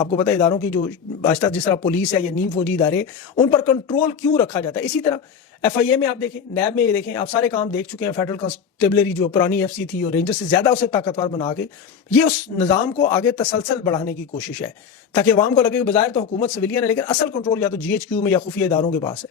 آپ کو پتہ ہے اداروں کی جو آج تک جس طرح پولیس ہے یا نیم فوجی ادارے ان پر کنٹرول کیوں رکھا جاتا ہے. اسی طرح ایف آئی اے میں آپ دیکھیں, نیب میں یہ دیکھیں, آپ سارے کام دیکھ چکے ہیں. فیڈرل کانسٹیبلری جو پرانی ایف سی تھی اور رینجر سے زیادہ اسے طاقتور بنا کے یہ اس نظام کو آگے تسلسل بڑھانے کی کوشش ہے تاکہ عوام کو لگے کہ بظاہر تو حکومت سویلین ہے لیکن اصل کنٹرول یا تو جی ایچ کیو میں یا خفیہ اداروں کے پاس ہے.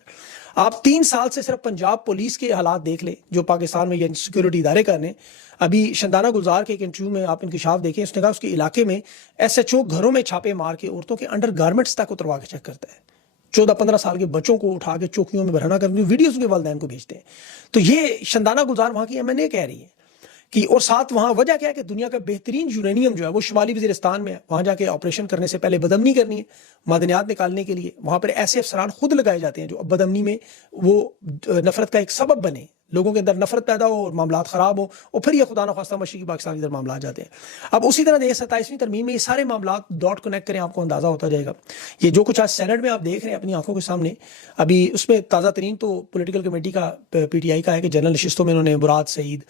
آپ 3 سال سے صرف پنجاب پولیس کے حالات دیکھ لیں جو پاکستان میں یہ سیکورٹی ادارے کر رہے ہیں. ابھی شندانہ گلزار کے ایک انٹرویو میں آپ انکشاف دیکھیں, اس نے کہا اس کے علاقے میں ایس ایچ او گھروں میں چھاپے مار کے عورتوں کے انڈر گارمنٹس تک اتروا کے چیک کرتا ہے. 14-15 سال کے بچوں کو اٹھا کے چوکیوں میں بھرنا کرنے ویڈیوز کے والدین کو بھیجتے ہیں. تو یہ شندانہ گلزار وہاں کی ایم این اے کہہ رہی ہے کہ, اور ساتھ وہاں وجہ کیا ہے کہ دنیا کا بہترین یورینیم جو ہے وہ شمالی وزیرستان میں ہے. وہاں جا کے آپریشن کرنے سے پہلے بدامنی کرنی ہے, معدنیات نکالنے کے لیے وہاں پر ایسے افسران خود لگائے جاتے ہیں جو بدامنی میں وہ نفرت کا ایک سبب بنے, لوگوں کے اندر نفرت پیدا ہو اور معاملات خراب ہو اور پھر یہ خدا نخواستہ مشرقی پاکستان کے اندر معاملات جاتے ہیں. اب اسی طرح دیکھیں 27ویں ترمیم میں یہ سارے معاملات ڈاٹ کنیکٹ کریں, آپ کو اندازہ ہوتا جائے گا. یہ جو کچھ آج سینٹ میں آپ دیکھ رہے ہیں اپنی آنکھوں کے سامنے, ابھی اس میں تازہ ترین تو پولیٹیکل کمیٹی کا پی ٹی آئی کا ہے کہ جنرل نشستوں میں انہوں نے مراد سعید,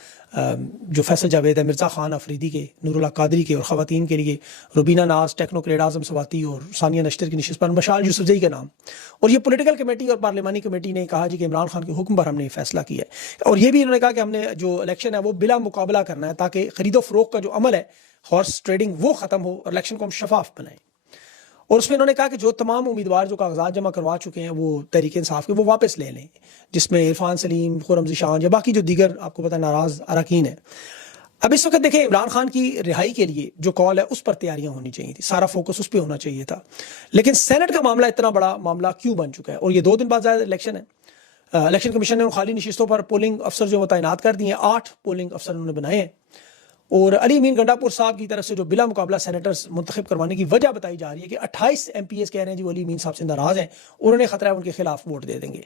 جو فیصل جاوید ہے, مرزا خان افریدی کے, نور اللہ قادری کے, اور خواتین کے لیے روبینہ ناز, ٹیکنوکریٹ اعظم سواتی اور ثانیہ نشتر کی نشست پر مشال یوسفزئی کا نام. اور یہ پولیٹیکل کمیٹی اور پارلیمانی کمیٹی نے کہا جی کہ عمران خان کے حکم پر ہم نے فیصلہ کیا ہے. اور یہ بھی انہوں نے کہا کہ ہم نے جو الیکشن ہے وہ بلا مقابلہ کرنا ہے تاکہ خرید و فروخت کا جو عمل ہے ہارس ٹریڈنگ وہ ختم ہو اور الیکشن کو ہم شفاف بنائیں. اور اس میں انہوں نے کہا کہ جو تمام امیدوار جو کاغذات جمع کروا چکے ہیں وہ تحریک انصاف کے وہ واپس لے لیں, جس میں عرفان سلیم, خرم ذیشان یا باقی جو دیگر آپ کو پتہ ناراض اراکین ہیں. اب اس وقت دیکھیں عمران خان کی رہائی کے لیے جو کال ہے اس پر تیاریاں ہونی چاہیے تھی, سارا فوکس اس پہ ہونا چاہیے تھا. لیکن سینٹ کا معاملہ اتنا بڑا معاملہ کیوں بن چکا ہے, اور یہ 2 دن بعد زیادہ الیکشن ہے. الیکشن کمیشن نے خالی نشستوں پر پولنگ افسر جو تعینات کر دیے ہیں, 8 پولنگ افسر انہوں نے بنائے ہیں. اور علی امین گنڈا پور صاحب کی طرف سے جو بلا مقابلہ سینیٹرز منتخب کروانے کی وجہ بتائی جا رہی ہے کہ 28 ایم پی ایس کہہ رہے ہیں جی علی امین صاحب سے ناراض ہیں, انہوں نے خطرہ ہے ان کے خلاف ووٹ دے دیں گے.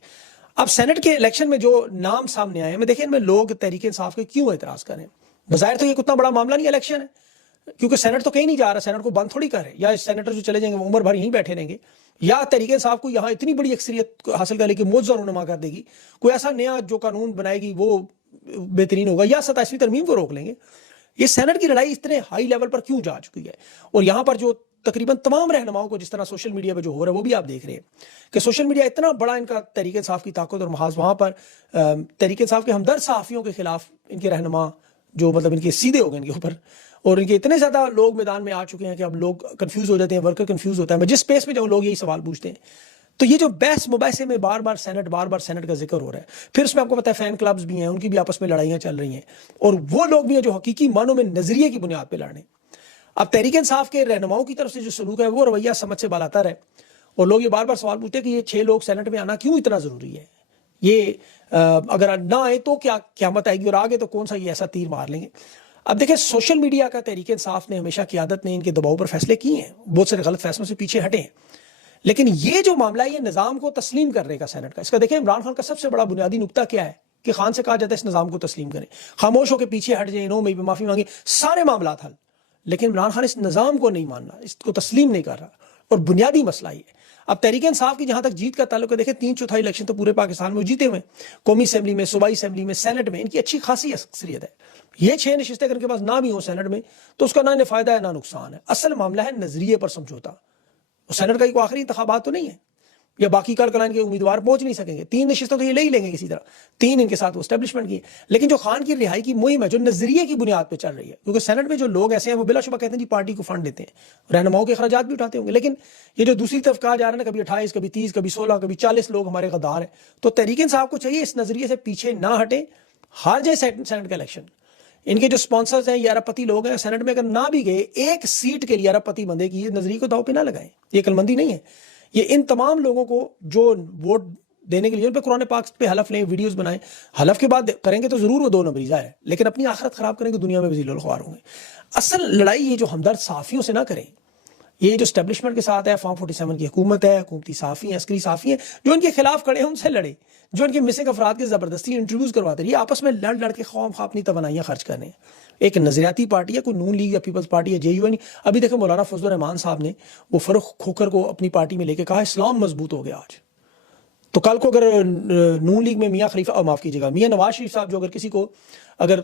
اب سینٹ کے الیکشن میں جو نام سامنے آئے ہیں, میں دیکھیں ان میں لوگ تحریک انصاف کے کیوں اعتراض کریں. بظاہر تو یہ اتنا بڑا معاملہ نہیں الیکشن ہے, کیونکہ سینٹ تو کہیں نہیں جا رہا, سینٹ کو بند تھوڑی کر ہے, یا سینیٹر جو چلے جائیں گے وہ عمر بھر یہیں بیٹھے رہیں گے, یا تحریک انصاف کو یہاں اتنی بڑی اکثریت حاصل کرنے کی معجزہ رونما کر دے گی, کوئی ایسا نیا جو قانون بنائے گی وہ بہترین ہوگا, یا 27ویں ترمیم کو روک لیں گے. یہ سینٹ کی لڑائی اتنے ہائی لیول پر کیوں جا چکی ہے, اور یہاں پر جو تقریباً تمام رہنماؤں کو جس طرح سوشل میڈیا پہ جو ہو رہا ہے وہ بھی آپ دیکھ رہے ہیں کہ سوشل میڈیا اتنا بڑا ان کا تحریک انصاف کی طاقت اور محاذ, وہاں پر تحریک انصاف کے ہمدرد صحافیوں کے خلاف ان کے رہنما جو مطلب ان کے سیدھے ہو گئے ان کے اوپر, اور ان کے اتنے زیادہ لوگ میدان میں آ چکے ہیں کہ اب لوگ کنفیوز ہو جاتے ہیں, ورکر کنفیوز ہوتا ہے. میں جس اسپیس میں جاؤں لوگ یہی سوال پوچھتے ہیں. تو یہ جو بحث مباحثے میں بار بار سینٹ کا ذکر ہو رہا ہے, پھر اس میں آپ کو پتہ ہے فین کلبز بھی ہیں, ان کی بھی آپس میں لڑائیاں چل رہی ہیں, اور وہ لوگ بھی ہیں جو حقیقی معنوں میں نظریے کی بنیاد پہ لڑ رہے ہیں. اب تحریک انصاف کے رہنماؤں کی طرف سے جو سلوک ہے وہ رویہ سمجھ سے بالاتر ہے, اور لوگ یہ بار بار سوال پوچھتے ہیں کہ یہ 6 لوگ سینٹ میں آنا کیوں اتنا ضروری ہے, یہ اگر نہ آئے تو کیا قیامت آئے گی, اور آگے تو کون سا یہ ایسا تیر مار لیں گے. اب دیکھیں سوشل میڈیا کا تحریک انصاف نے ہمیشہ قیادت نے ان کے دباؤ پر فیصلے کیے ہیں, بہت سے غلط فیصلوں سے پیچھے ہٹے ہیں, لیکن یہ جو معاملہ ہے یہ نظام کو تسلیم کرنے کا سینٹ کا, اس کا دیکھیں عمران خان کا سب سے بڑا بنیادی نقطہ کیا ہے کہ خان سے کہا جاتا ہے اس نظام کو تسلیم کریں, خاموش ہو کے پیچھے ہٹ جائیں, انہوں میں بھی معافی مانگی, سارے معاملات حل. لیکن عمران خان اس نظام کو نہیں ماننا, اس کو تسلیم نہیں کر رہا, اور بنیادی مسئلہ یہ ہے. اب تحریک انصاف کی جہاں تک جیت کا تعلق ہے, دیکھیں 3/4 الیکشن تو پورے پاکستان میں جیتے ہوئے, قومی اسمبلی میں, صوبائی اسمبلی میں, سینٹ میں ان کی اچھی خاصی اکثریت ہے. یہ 6 نشستیں اگر ان کے پاس نہ بھی ہوں سینٹ میں تو اس کا نہ فائدہ ہے نہ نقصان ہے. اصل معاملہ ہے نظریے پر سمجھوتا. سینٹ کا کوئی آخری انتخابات تو نہیں ہے, یا باقی کارکنان کے امیدوار پہنچ نہیں سکیں گے, 3 نشستیں تو یہ لے ہی لیں گے کسی طرح, 3 ان کے ساتھ وہ اسٹیبلشمنٹ کی. لیکن جو خان کی رہائی کی مہم ہے جو نظریے کی بنیاد پہ چل رہی ہے, کیونکہ سینٹ میں جو لوگ ایسے ہیں وہ بلا شبہ کہتے ہیں جی پارٹی کو فنڈ دیتے ہیں, رہنماؤں کے اخراجات بھی اٹھاتے ہوں گے, لیکن یہ جو دوسری طرف کہا جا رہا ہے نا کبھی 28 کبھی 30 کبھی 16 کبھی 40 لوگ ہمارے غدار ہیں, تو تحریک انصاف کو چاہیے اس نظریے سے پیچھے نہ ہٹیں, ہار جائے سینٹ کا الیکشن. ان کے جو سپانسرز ہیں یہ ارب پتی لوگ ہیں, سینٹ میں اگر نہ بھی گئے 1 سیٹ کے لیے ارب پتی بندے کی, یہ نظریے کو داؤ پہ نہ لگائیں, یہ عقل مندی نہیں ہے. یہ ان تمام لوگوں کو جو ووٹ دینے کے لیے ان پہ قرآن پاک پہ حلف لیں, ویڈیوز بنائیں, حلف کے بعد کریں گے تو ضرور وہ 2 نمبری ظاہر ہے, لیکن اپنی آخرت خراب کریں گے دنیا میں بھی ذلیل الخوار ہوں گے. اصل لڑائی یہ جو ہمدرد صحافیوں سے نہ کریں, یہ جو اسٹیبلشمنٹ کے ساتھ ہے, فارم 47 کی حکومت ہے, حکومتی صحافی ہیں, عسکری صحافی ہیں جو ان کے خلاف کھڑے ہیں ان سے لڑے, جو ان کے مسنگ افراد کے زبردستی انٹرویوز کرواتے ہیں, یہ آپس میں لڑ کے خواہ اپنی توانائیاں خرچ کرنے ہیں. ایک نظریاتی پارٹی ہے, کوئی نون لیگ یا پیپلز پارٹی ہے, جے یو این. ابھی دیکھیں مولانا فضل الرحمان صاحب نے وہ فروخ کھوکر کو اپنی پارٹی میں لے کے کہا اسلام مضبوط ہو گیا آج, تو کل کو اگر نون لیگ میں میاں خلیفہ, معاف کیجیے گا, میاں نواز شریف صاحب جو اگر کسی کو اگر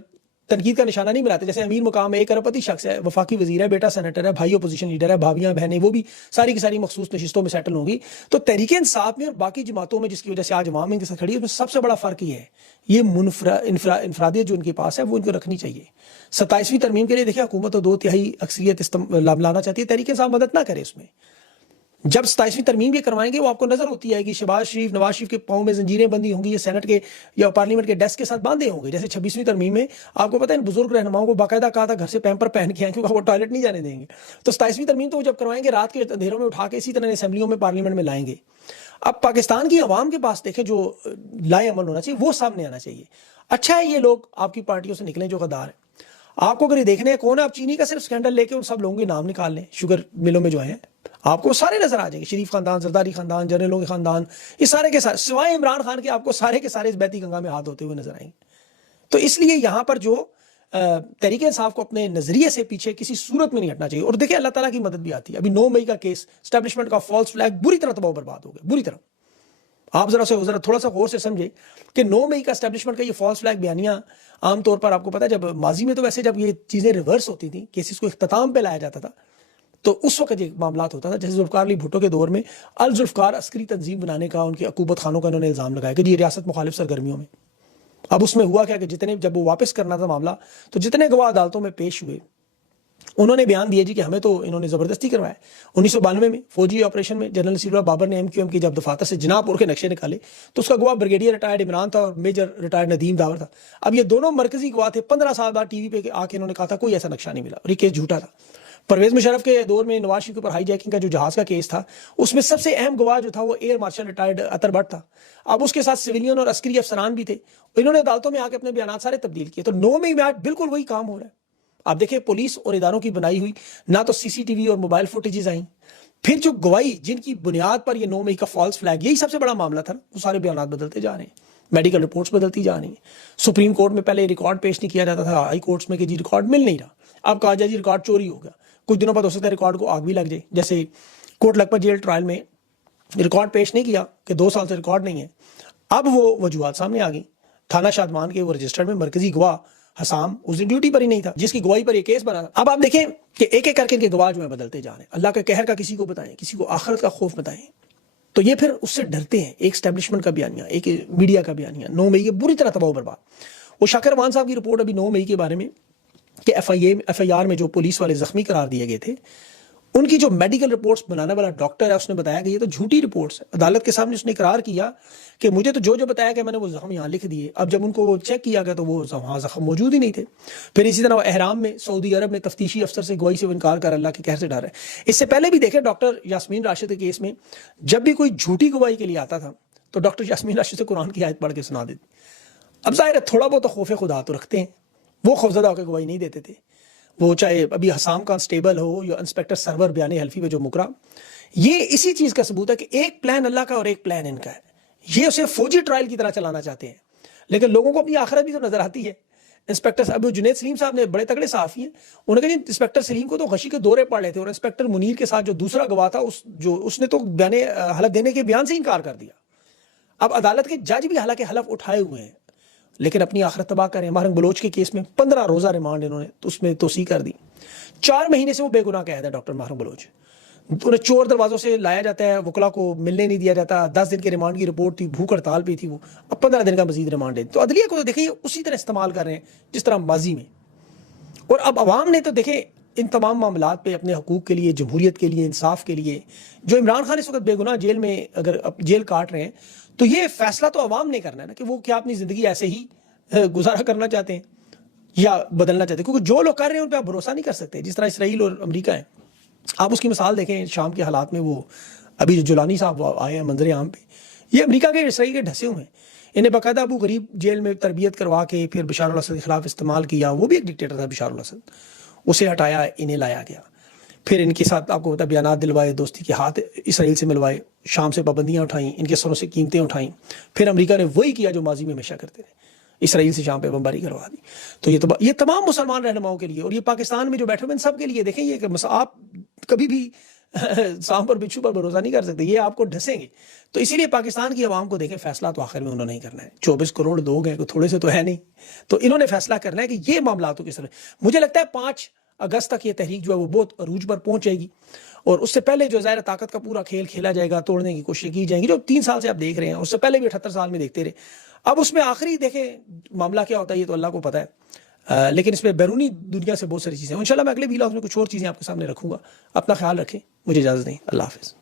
تنقید کا نشانہ نہیں بناتے. جیسے امیر مقام ایک اربپتی شخص ہے, وفاقی وزیر ہے, بیٹا سینیٹر ہے, بھائی اپوزیشن لیڈر ہے, بھابیاں بہنیں وہ بھی ساری کی ساری مخصوص نشستوں میں سیٹل ہوں گی. تو تحریک انصاف میں اور باقی جماعتوں میں جس کی وجہ سے آج عوام ان کے ساتھ کھڑی ہے, اس میں سب سے بڑا فرق یہ ہے, یہ انفرادیت جو ان کے پاس ہے وہ ان کو رکھنی چاہیے. 27ویں ترمیم کے لیے دیکھیں حکومت تو 2/3 اکثریت لانا چاہتی ہے, تحریک انصاف مدد نہ کرے اس میں. جب 27ویں ترمیم یہ کروائیں گے وہ آپ کو نظر ہوتی ہے کہ شہباز شریف, نواز شریف کے پاؤں میں زنجیریں بندی ہوں گی, یہ سینٹ کے یا پارلیمنٹ کے ڈیسک کے ساتھ باندھے ہوں گے. جیسے 26ویں ترمیم میں آپ کو پتہ ہے ان بزرگ رہنماؤں کو باقاعدہ کہا تھا گھر سے پیمپر پہن کے آئیں کیونکہ وہ ٹوائلٹ نہیں جانے دیں گے. تو 27ویں ترمیم تو وہ جب کروائیں گے رات کے اندھیروں میں اٹھا کے اسی طرح اسمبلیوں میں پارلیمنٹ میں لائیں گے. اب پاکستان کی عوام کے پاس دیکھیں جو لائے عمل ہونا چاہیے وہ سامنے آنا چاہیے. اچھا ہے یہ لوگ آپ کی پارٹیوں سے نکلیں جو غدار ہیں. آپ کو اگر یہ دیکھنے ہیں کون ہے, آپ چینی کا صرف سکینڈل لے کے ان سب لوگوں کے نام نکال لیں شوگر ملوں میں جو ہیں, آپ کو سارے نظر آ جائیں گے. شریف خاندان, زرداری خاندان, جنرلوں کے خاندان, یہ سارے کے سارے سوائے عمران خان کے آپ کو سارے کے سارے اس بیتی گنگا میں ہاتھ ہوتے ہوئے نظر آئیں گے. تو اس لیے یہاں پر جو تحریک انصاف کو اپنے نظریے سے پیچھے کسی صورت میں نہیں ہٹنا چاہیے. اور دیکھیں اللہ تعالیٰ کی مدد بھی آتی ہے. ابھی 9 مئی کا کیس اسٹیبلشمنٹ کا فالس فلیگ بری طرح تباہ برباد ہو گیا, بری طرح. آپ ذرا تھوڑا سا غور سے سمجھیں کہ 9 مئی کا اسٹیبلشمنٹ کا یہ فالس فلیگ بیانیہ عام طور پر آپ کو پتا ہے جب ماضی میں تو ویسے جب یہ چیزیں ریورس ہوتی تھیں, کیسز کو اختتام پہ لایا جاتا تھا, تو اس وقت یہ معاملات ہوتا تھا. جیسے ذوالفقار علی بھٹو کے دور میں الذوالفقار عسکری تنظیم بنانے کا ان کے عقوبت خانوں کا انہوں نے الزام لگایا کہ یہ ریاست مخالف سرگرمیوں میں. اب اس میں ہوا کیا کہ جتنے جب وہ واپس کرنا تھا معاملہ تو جتنے گواہ عدالتوں میں پیش ہوئے انہوں نے بیان دیا جی کہ ہمیں تو انہوں نے زبردستی کروایا. 1992 میں فوجی آپریشن میں جنرل نصیر اللہ بابر نے MQM کی جب دفاتر سے جناح پور کے نقشے نکالے تو اس کا گواہ بریگیڈیئر ریٹائرڈ عمران تھا اور میجر ریٹائرڈ ندیم داور تھا. اب یہ دونوں مرکزی گواہ تھے. 15 سال بعد ٹی وی پہ آ کے انہوں نے کہا تھا کوئی ایسا نقشہ نہیں ملا اور یہ کیس جھوٹا تھا. پرویز مشرف کے دور میں نواز شریف کے اوپر ہائی جیکنگ کا جو جہاز کا کیس تھا اس میں سب سے اہم گواہ جو تھا وہ air marshal retired Athar but تھا. اب اس کے ساتھ سویلین اور عسکری افسران بھی تھے. انہوں نے عدالتوں میں آ کے اپنے بیانات سارے تبدیل کیے. تو 9 مئی میں آج بالکل وہی کام ہو رہا ہے. آپ دیکھیں پولیس اور اداروں کی بنائی ہوئی نہ تو CCTV اور موبائل فوٹیجز آئیں, پھر جو گواہی جن کی بنیاد پر یہ 9 مئی کا فالس فلیگ یہی سب سے بڑا معاملہ تھا نا, وہ سارے بیانات بدلتے جا رہے ہیں, میڈیکل رپورٹس بدلتی جا رہی ہیں. سپریم کورٹ میں پہلے ریکارڈ پیش نہیں کیا جاتا تھا, ہائی کورٹس میں کہ جی ریکارڈ مل نہیں رہا. اب کہا جائے جی ریکارڈ چوری ہو گیا, کچھ دنوں بعد ہو سکتا ہے ریکارڈ کو آگ بھی لگ جائے. جیسے کوٹ لکھپت جیل ٹرائل میں ریکارڈ پیش نہیں کیا کہ 2 سال سے ریکارڈ نہیں ہے, اب وہ وجوہات سامنے آ گئی. تھانہ شادمان کے وہ رجسٹرڈ میں مرکزی گواہ حسام اس دن ڈیوٹی پر ہی نہیں تھا جس کی گواہی پر یہ کیس بنا. اب آپ دیکھیں کہ ایک ایک کر کے ان کے گواہ جو ہیں بدلتے جا رہے ہیں. اللہ کے قہر کا کسی کو بتائیں, کسی کو آخرت کا خوف بتائیں, تو یہ پھر اس سے ڈرتے ہیں. ایک اسٹیبلشمنٹ کا بیانیہ, ایک میڈیا کا بیانیہ 9 مئی کے بری طرح تباہ و برباد. وہ شاکر وان صاحب کی رپورٹ ابھی 9 مئی کے بارے میں کہ FIR میں جو پولیس والے زخمی قرار دیے گئے تھے ان کی جو میڈیکل رپورٹس بنانے والا ڈاکٹر ہے اس نے بتایا کہ یہ تو جھوٹی رپورٹس ہے. عدالت کے سامنے اس نے اقرار کیا کہ مجھے تو جو بتایا کہ میں نے وہ زخم یہاں لکھ دیے. اب جب ان کو چیک کیا گیا تو وہ وہاں زخم موجود ہی نہیں تھے. پھر اسی طرح احرام میں سعودی عرب میں تفتیشی افسر سے گواہی سے انکار کر اللہ کے قہر سے ڈر ہے. اس سے پہلے بھی دیکھیں ڈاکٹر یاسمین راشد کے کیس میں جب بھی کوئی جھوٹی گواہی کے لیے آتا تھا تو ڈاکٹر یاسمین راشد سے قرآن کی آیت پڑھ کے سنا دیتی. اب ظاہر ہے تھوڑا بہت خوف خدا تو رکھتے ہیں, وہ خوفزدہ ہو کے گواہی نہیں دیتے تھے. وہ چاہے ابھی حسام کانسٹیبل ہو یا انسپیکٹر سرور بیان حلفی میں جو مکرا, یہ اسی چیز کا ثبوت ہے کہ ایک پلان اللہ کا اور ایک پلان ان کا ہے. یہ اسے فوجی ٹرائل کی طرح چلانا چاہتے ہیں لیکن لوگوں کو اپنی آخرت بھی تو نظر آتی ہے. انسپیکٹر ابو جنید سلیم صاحب نے بڑے تگڑے صحافی ہیں, انہوں نے کہا انسپیکٹر سلیم کو تو غشی کے دورے پڑ رہے تھے اور انسپیکٹر منیر کے ساتھ جو دوسرا گواہ تھا اس نے تو بیان حلف دینے کے بیان سے انکار کر دیا. اب عدالت کے جج بھی حالانکہ حلف اٹھائے ہوئے ہیں لیکن اپنی آخرت تباہ کریں. مہرنگ بلوچ کے کیس میں 15 روزہ ریمانڈ انہوں نے تو اس میں توسیع کر دی. 4 مہینے سے وہ بے گناہ قید ہے ڈاکٹر مہرنگ بلوچ. انہیں چور دروازوں سے لایا جاتا ہے, وکلا کو ملنے نہیں دیا جاتا. 10 دن کے ریمانڈ کی رپورٹ تھی, بھوک ہڑتال پہ تھی وہ, اب 15 دن کا مزید ریمانڈ ہے. تو عدلیہ کو تو دیکھیں اسی طرح استعمال کر رہے ہیں جس طرح ماضی میں. اور اب عوام نے تو دیکھیں ان تمام معاملات پہ اپنے حقوق کے لیے, جمہوریت کے لیے, انصاف کے لیے, جو عمران خان اس وقت بے گناہ جیل میں اگر جیل کاٹ رہے ہیں تو یہ فیصلہ تو عوام نے کرنا ہے نا کہ وہ کیا اپنی زندگی ایسے ہی گزارا کرنا چاہتے ہیں یا بدلنا چاہتے ہیں. کیونکہ جو لوگ کر رہے ہیں ان پہ آپ بھروسہ نہیں کر سکتے. جس طرح اسرائیل اور امریکہ ہیں, آپ اس کی مثال دیکھیں شام کے حالات میں. وہ ابھی جو جولانی صاحب آئے ہیں منظر عام پہ, یہ امریکہ کے اسرائیل کے ڈھسے ہوئے ہیں. انہیں باقاعدہ ابو غریب جیل میں تربیت کروا کے پھر بشار الاسد کے خلاف استعمال کیا. وہ بھی ایک ڈکٹیٹر تھا بشار الاسد, اسے ہٹایا, انہیں لایا گیا. پھر ان کے ساتھ آپ کو پتا بیانات دلوائے, دوستی کے ہاتھ اسرائیل سے ملوائے, شام سے پابندیاں اٹھائیں, ان کے سروں سے قیمتیں اٹھائیں. پھر امریکہ نے وہی کیا جو ماضی میں ہمیشہ کرتے رہے, اسرائیل سے شام پہ بمباری کروا دی. تو یہ تمام مسلمان رہنماؤں کے لیے اور یہ پاکستان میں جو بیٹھے ہوئے ان سب کے لیے دیکھیں, یہ کہ آپ کبھی بھی سانپ پر بچھو پر بھروسہ نہیں کر سکتے، یہ آپ کو ڈھسیں گے. تو اسی لیے پاکستان کی عوام کو دیکھیں، فیصلہ تو آخر میں انہوں نے ہی کرنا ہے. 24 کروڑ لوگ ہیں، تھوڑے سے تو ہے نہیں، تو انہوں نے فیصلہ کرنا ہے کہ یہ معاملات کو کس طرح. مجھے لگتا ہے 5 اگست تک یہ تحریک جو ہے وہ بہت عروج پر پہنچ جائے گی، اور اس سے پہلے جو ظاہر طاقت کا پورا کھیل کھیلا جائے گا، توڑنے کی کوشش کی جائیں گی، جو 3 سال سے آپ دیکھ رہے ہیں، اس سے پہلے بھی 78 سال میں دیکھتے رہے. اب اس میں آخری دیکھیں معاملہ کیا ہوتا ہے، یہ تو اللہ کو پتہ ہے، لیکن اس میں بیرونی دنیا سے بہت ساری چیزیں ہیں. انشاءاللہ میں اگلے ویلاگ میں کچھ اور چیزیں آپ کے سامنے رکھوں گا. اپنا خیال رکھیں، مجھے اجازت دیں، اللہ حافظ.